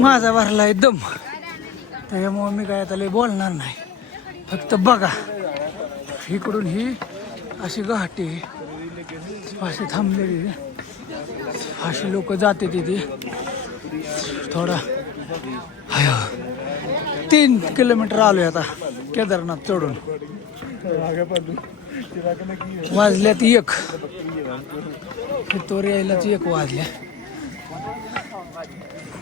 माझा भरला एकदम त्याच्यामुळे मी काय आता लय बोलणार नाही. फक्त बघा. इकडून ही अशी घाटी अशी थांबलेली अशी लोक जाते तिथे. थोडा. हाय. तीन किलोमीटर आलोय आता केदारनाथ चढून. वाजल्यात एक. तोर यायलाच एक वाजल्या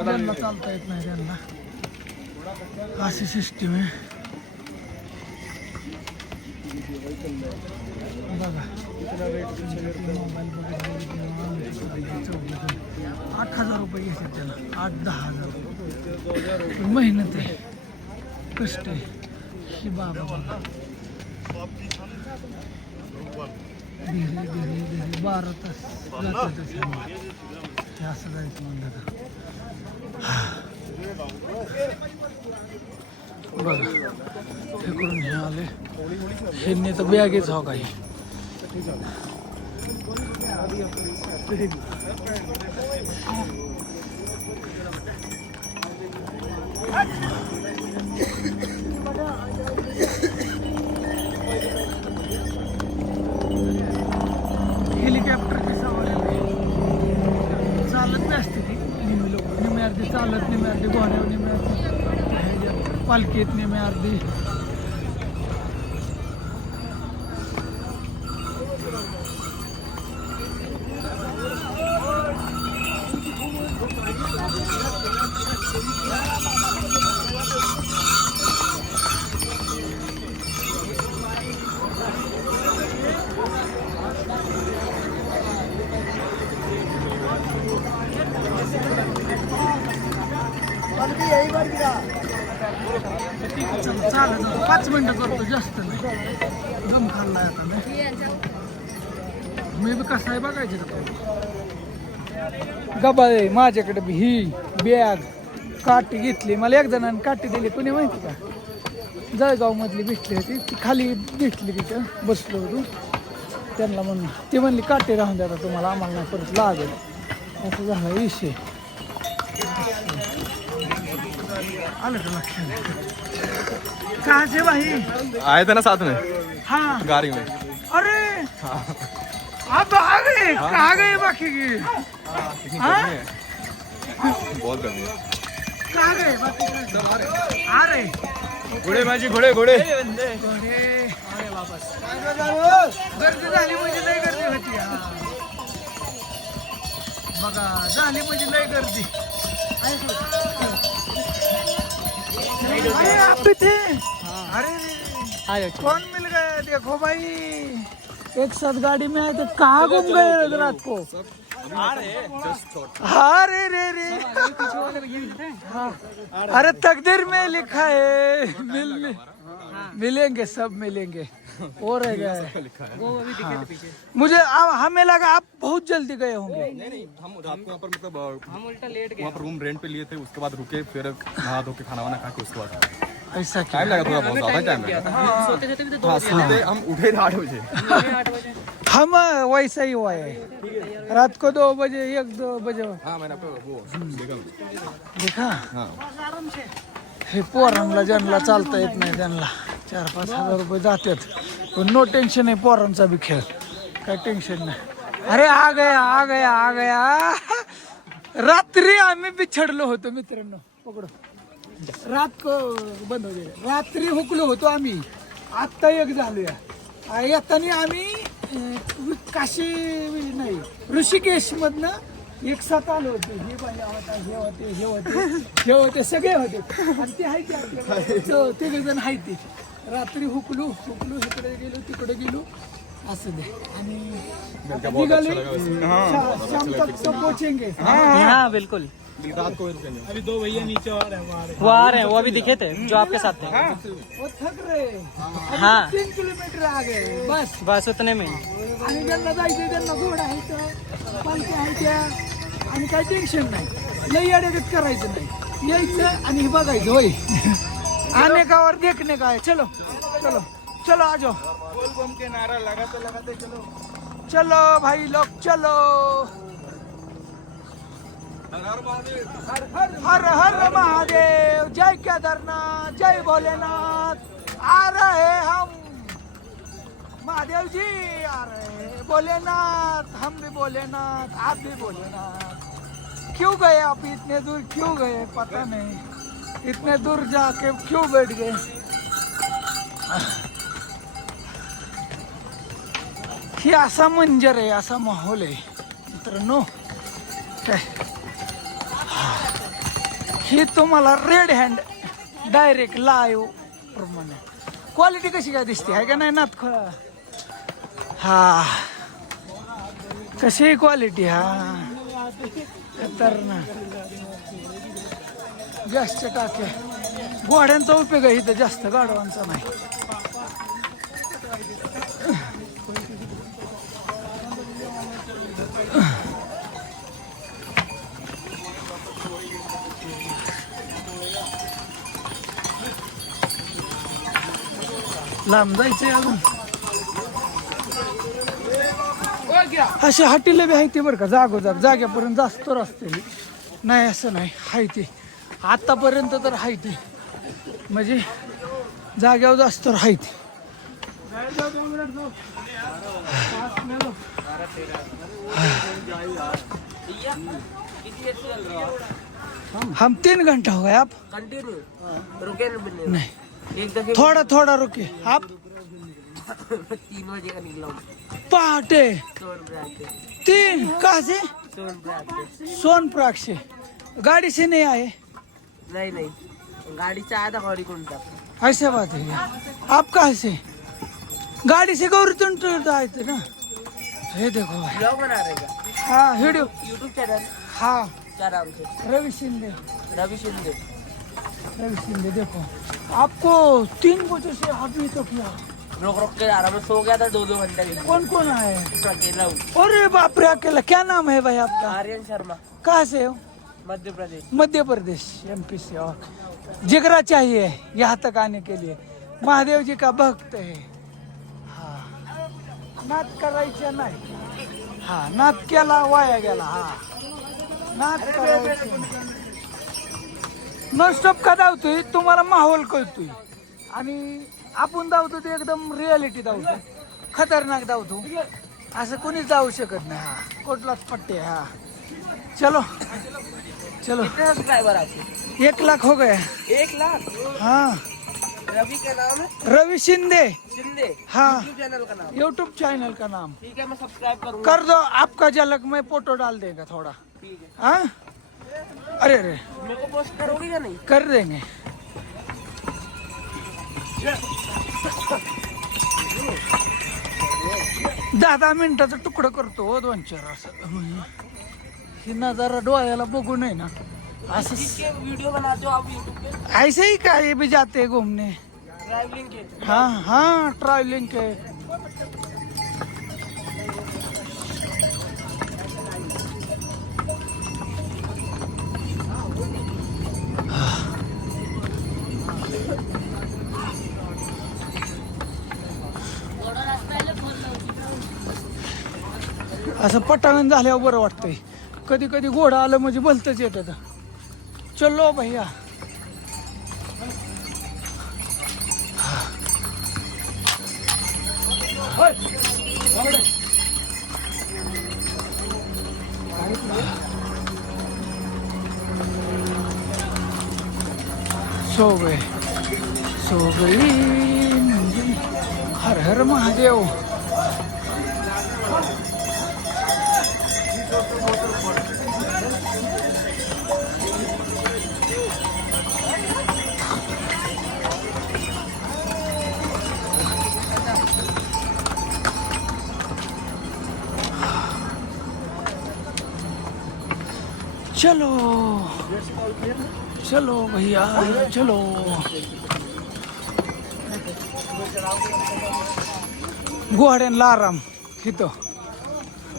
त्यांना चालता येत नाही त्यांना अशी सिस्टीम आहे बघा आठ हजार रुपये घेतात त्याला. आठ दहा हजार. रुपये मेहनत आहे. कष्ट आहे. ही बाबा धीरे धीरे धीरे बारा तास जातातच हे माल. हे असं जायचं म्हणलं तर बघा तिकडून हे आले ह्यांनी तर बॅगेच हो काही हेलिकॉप्टरची पालखीत निम्मी अर्धी. मी बी कसं आहे बघायचं का गबाळ आहे माझ्याकडे बी ही बॅग काठी घेतली मला एक जणांनी काठी दिली. कुणी माहिती का? जळगाव मधली भेटली होती. ती खाली भेटली तिथं बसलो होतो. त्यांना म्हणून ती म्हणली काठी राहून द्या तुम्हाला आम्हाला नाही परत लागेल. असं झालं विषय. आलं का लक्षात? भाई? आए थे ना साथ में हाँ. गाड़ी में अरे! अब आ गए कहा गए बाकी की हाँ? बहुत गर्मी है गए? आ रहे घोड़े माझी घोड़े घोड़े अरे गर्दी झाली म्हणजे लय गर्दी होती हा. बघा झाली म्हणजे लय गर्दी अरे आप थे अरे। कौन मिल गया देखो भाई एक साथ गाड़ी में आए थे कहाँ घूम गए रात को? हाँ। रे रे रे। हाँ। अरे तकदीर में लिखा है मिल मिलेंगे सब मिलेंगे। हो रह गया है। हाँ। मुझे आ- हमें लगा आप बहुत जल्दी गए होंगे। नहीं नहीं हम रात को पर मतलब हम उल्टा लेट गए वहाँ पर रूम रेंट पे लिए थे उसके बाद रुके फिर नहा धो के खाना वाना खा के उसके बाद। ऐसा क्या? टाइम लगा थोड़ा बहुत ज्यादा टाइम लगा। हाँ सोते हम उठे थे आठ बजे। हम वैसा ही हुआ है। रात को दो बजे एक दो बजे। हाँ मैंने आपको वो देखा। देखा? हाँ। हे पोरांना ज्यांना चालता येत नाही त्यांना चार पाच हजार रुपये जातात। पण नो टेन्शन आहे पोरांचा बी खेळ. काय टेन्शन नाही. अरे आ गया आ गया आ गया. रात्री आम्ही बिछडलो होतो मित्रांनो. पकडो. रात को बंद हो गए रात्री हुकलो होतो आम्ही. आत्ता एक झालोया. येताना आम्ही अं, काशी नाही ऋषिकेश मधनं एक साथ आलो होते. हे बाई होता हे होते हे होते हे होते सगळे होते. आणि ते आहे ते आपल्याकडे. तिघ जण आहे ते. रात्री हुकलो हुकलो इकडे गेलो तिकडे गेलो. असू दे। आणि मिल बहुत अच्छा लगा वैसे। शा- शाम तक तो पहुँचेंगे। हाँ बिल्कुल। रात को ही रुकेंगे। वो आ रहे हैं। वो अभी दिखे थे जो आपके साथ थे। वो थक रहे हाँ। तीन किलोमीटर आगे बस। बस उतने में। आणि ज्यांना जायचं त्यांना घोडा आहे तर पालख्या आहे त्या आणि काही टेन्शन नाही। लई अडगत करायचं नाही। यायचं आणि हे बघायचं होय। आने का और देखने का है। चलो चलो। चलो आ जाओ। बोल बम के नारा लगाते लगाते चलो चलो भाई लोग, चलो। हर हर महादेव, जय केदारनाथ, जय भोलेनाथ। आ रहे हम। महादेव जी आ रहे भोलेनाथ, हम भी भोलेनाथ, आप भी भोलेनाथ। क्यों गए आप इतने दूर? क्यों गए? पता नहीं। इतने दूर जाके क्यों बैठ गए? ही असा मंजर आहे असा माहोल आहे. मित्रांनो काय? हे तुम्हाला रेड हँड डायरेक्ट लाईव्ह प्रमाणे. क्वालिटी कशी काय दिसते? आहे का नाही नात हा. कशी क्वालिटी हा. खतरनाक. गॅसच्या टाक्या घोड्यांचा उपयोग आहे इथं जास्त गाडवांचा नाही. लांब जायचंय अजून. असे हॉटेल बी आहे ते बरं का जागोजाग. जाग्यापर्यंत जास्त रस्ते नाही असं नाही. हाय ते. आतापर्यंत तर हाय ते. म्हणजे जाग्यावर जास्त हाय ते. हम तीन घंटा हो गए आप. कंटिन्यू. रुके नहीं. थोड़ा थोड़ा रुके. आप. तीन का निकला हूँ पहाटे. सौ तीन. कहाँ से? सौ रुपये आते सोनप्राग से गाड़ी से नहीं आए नहीं नहीं. गाड़ी से आया था गौरी कुंड तक ऐसा बात है? आप कहाँ से? गाड़ी से गौरी तुम तो आए थे ना. ये देखो भाई. ब्लॉग बना रहेगा हाँ वीडियो यूट्यूब चैनल हाँ. क्या नाम से रवि शिंदे. रवि शिंदे. शिंदे देखो। आपको तीन बजे से अभी तो किया। रोक रोक के आ रहा मैं सो गया था दो दो घंटे कौन कौन आए अकेला हूँ। अरे बाप रे अकेला। क्या नाम है भाई आपका? आर्यन शर्मा। कहाँ से हो? मध्य प्रदेश। मध्य प्रदेश एमपी से। और जिगरा चाहिए यहाँ तक आने के लिए। महादेव जी का भक्त है। हाँ। नात करायचं नाही हा नात केला वाया गेला हा। नात करायचं नॉन स्टॉप का धावतोय? तुम्हाला माहोल कळतोय. आणि आपण धावतो ते एकदम रियालिटी धावतो. खतरनाक धावतो. असं कोणीच जाऊ शकत नाही. हा कुठलाच पट्टे हा. चलो. चलो. आपके एक लाख हो गए एक लाख? हाँ. रवि का नाम है रवि शिंदे. शिंदे. हाँ. चैनल का नाम? यूट्यूब चैनल का नाम? ठीक है मैं सब्सक्राइब करूंगा कर दो आपका झलक में फोटो डाल देगा थोड़ा. ठीक है हाँ? अरे अरे। मेरे को पोस्ट करोगे या नहीं कर देंगे। दहा दहा मिनिटाचा तुकडं करतो हो दोन चार असं. ही नजारा डोळ्याला बघू नये ना असं के वीडियो बनाते आप यूट्यूब पे ऐसे ही कहीं भी जाते हैं घूमने ट्रैवलिंग के हाँ हाँ ट्रैवलिंग के असं पटांगण झाल्यावर बरं वाटतंय. कधी कधी घोडा आलं म्हणजे भलतच येतं. चलो भैया. सो गए हर हर महादेव. चलो। चलो भैया चलो। गुवाहाट्याला आराम इथं।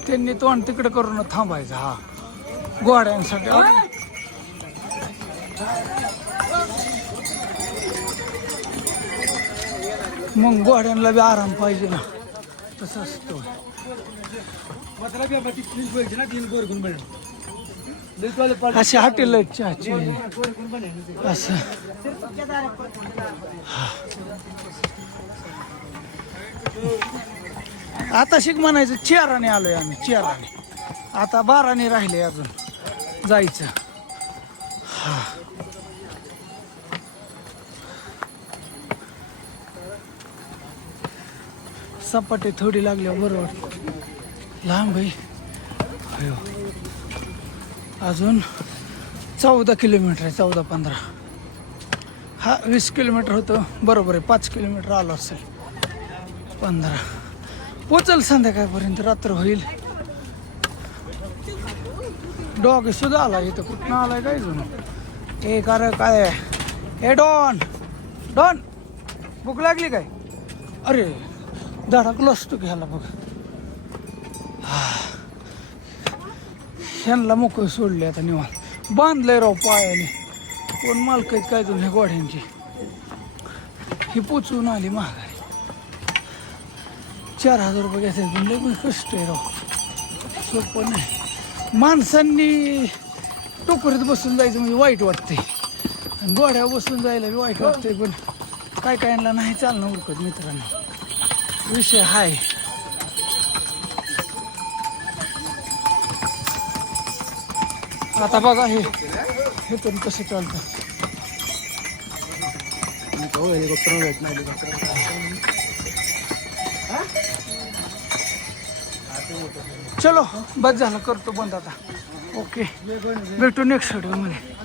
त्यांनी तोंड तिकडे करून थांबायचं हा. घोड्यांसाठी मग घोड्यांना बी आराम पाहिजे ना. तसं असतो. असे हॉटेल चहाची. असं. आता शिक म्हणायचं चेअराने आलोय आम्ही चेअराने आता बाराने राहिले अजून जायचं. हा. सपाटे थोडी लागल्या बरोबर. लांब भाई अयो. अजून चौदा किलोमीटर आहे चौदा पंधरा. हा वीस किलोमीटर होतं. बरोबर आहे पाच किलोमीटर आलो असेल. पंधरा. पोचल संध्याकाळपर्यंत रात्र होईल. डॉग सुद्धा आला इथं. कुठनं आलाय काय जुनं? हे कार काय हे डॉन! डॉन! भूक लागली काय? अरे धडकलो असतो घ्यायला बघ. ह्यांना मोकळ सोडले आता निवांत. बांधलंय राव पायाने. कोण मालक काय जुन हे गोड्यांची? ही पोचून आली महागाई चार हजार रुपये घ्यायचे पण कष्ट आहे राव. सोपं नाही. माणसांनी टोकरीत बसून जायचं म्हणजे वाईट वाटते. आणि गोड्यावर बसून जायला बी वाईट वाटते पण काय कायला नाही चालणं उरकत मित्रांनो. विषय हाय. आता बघा हे. हे पण कसं चालतं. चलो बस झालं करतो बंद आता. ओके भेटू नेक्स्ट व्हिडिओमध्ये